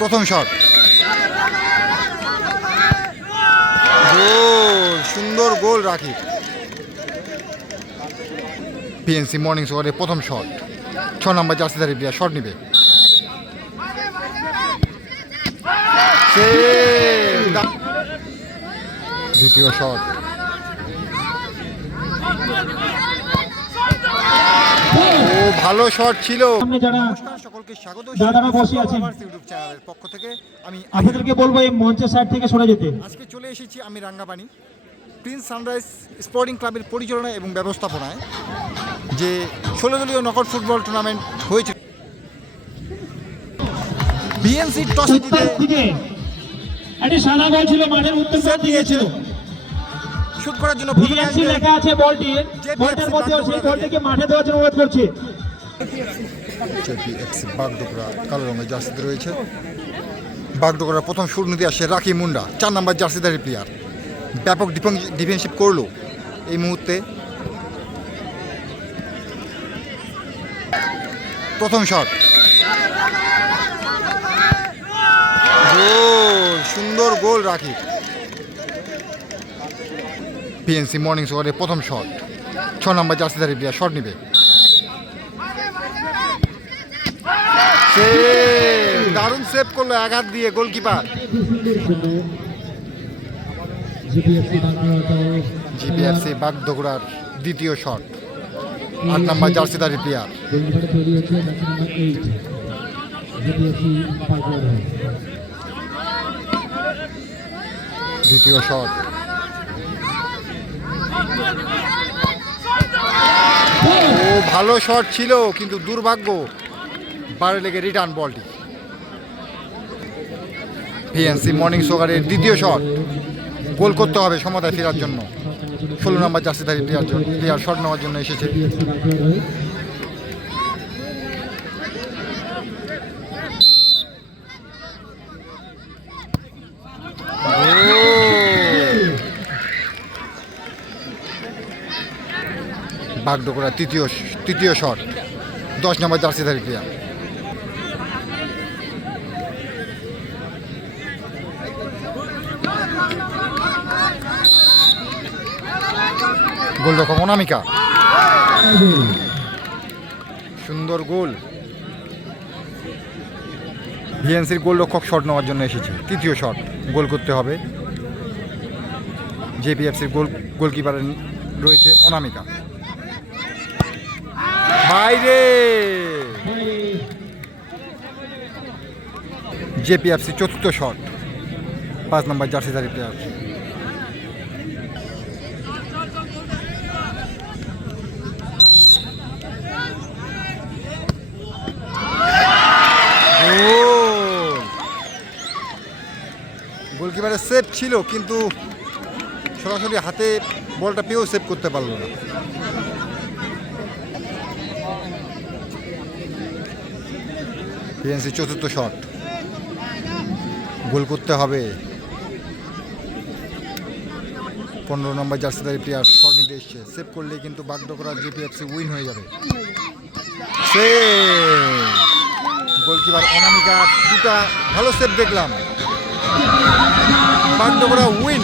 প্রথম শট, গোল, সুন্দর গোল Rakib. PNC morning ওয়াকের প্রথম শট, 6 নম্বর জার্সিধারী প্লেয়ার শট নিবে। দ্বিতীয় শট, ও ভালো শট ছিল। সকলকে স্বাগত ইউটিউব চ্যানেলের পক্ষ থেকে। আমি আপনাদেরকে বলবো এই মঞ্চের সাইড থেকে সরে যেতে। আজকে চলে এসেছি আমি রাঙ্গাপানি প্রিন্স সানরাইজ স্পোর্টিং ক্লাবের পরিচালনা এবং ব্যবস্থাপনায় যে 16 দলীয় নকআউট ফুটবল টুর্নামেন্ট হয়েছে। বিএনসি টস জিতে একটা সাদা বল ছিল, মাঠের উত্তর পাশে দিয়েছিল। শুট করার জন্য বিএনসি লেখা আছে বলটির মধ্যে, সেই বলটিকে মাঠে দেওয়ার জন্য অনুরোধ করছি। জেপিএফসি বাগডোগরা কালো রঙের জার্সিতে রয়েছে। বাগডোগরা প্রথম শুট নিতে আসে রাকিব মুন্ডা, 4 নম্বর জার্সিধারী প্লেয়ার। ব্যাপক ডিফেন্সিভ করলো এই মুহূর্তে। প্রথম শট, গোল, সুন্দর গোল রাকিব। পিএনসি মর্নিং ওয়াকের প্রথম শট, 6 নম্বর জার্সিধারী প্লেয়ার শট নিবে। দারুণ সেভ করলো আঘাত দিয়ে গোলকিপার। জিপিএফসি বাগডোগরার দ্বিতীয় শট, 8 নম্বর জার্সিধারী প্লেয়ার। দ্বিতীয় শট, ও ভালো শট ছিল কিন্তু দুর্ভাগ্য, বারে লেগে রিটার্ন বলটি। পিএনসি মর্নিং ওয়াকের দ্বিতীয় শট, গোল করতে হবে সমতায় ফেরার জন্য। 16 নম্বর জার্সিধারী প্লেয়ার শট নেওয়ার জন্য এসেছে। বাগডোগরা তৃতীয় শট, 10 নম্বর জার্সিধারী প্লেয়ার। গোলরক্ষক অনামিকা, সুন্দর গোল। ভিএনসির গোলরক্ষক শট নেওয়ার জন্য এসেছে, তৃতীয় শট, গোল করতে হবে। জেপিএফসির গোলকিপারে রয়েছে অনামিকা, বাইরে। জেপিএফসি চতুর্থ শট, 5 নম্বর জার্সিধারী প্লেয়ার। গোলকিপারের সেভ ছিল কিন্তু সরাসরি হাতে বলটা পেয়েও সেভ করতে পারল না। পিএনসি চতুর্থ শট, গোল করতে হবে। 15 নম্বর জার্সিধারী প্লেয়ার শট নিতে এসছে, সেভ করলে কিন্তু বাগডোগরা জেপিএফসি উইন হয়ে যাবে। গোলকিপার অনামিকা দুটা ভালো সেভ দেখলাম, বাগডোগরা উইন।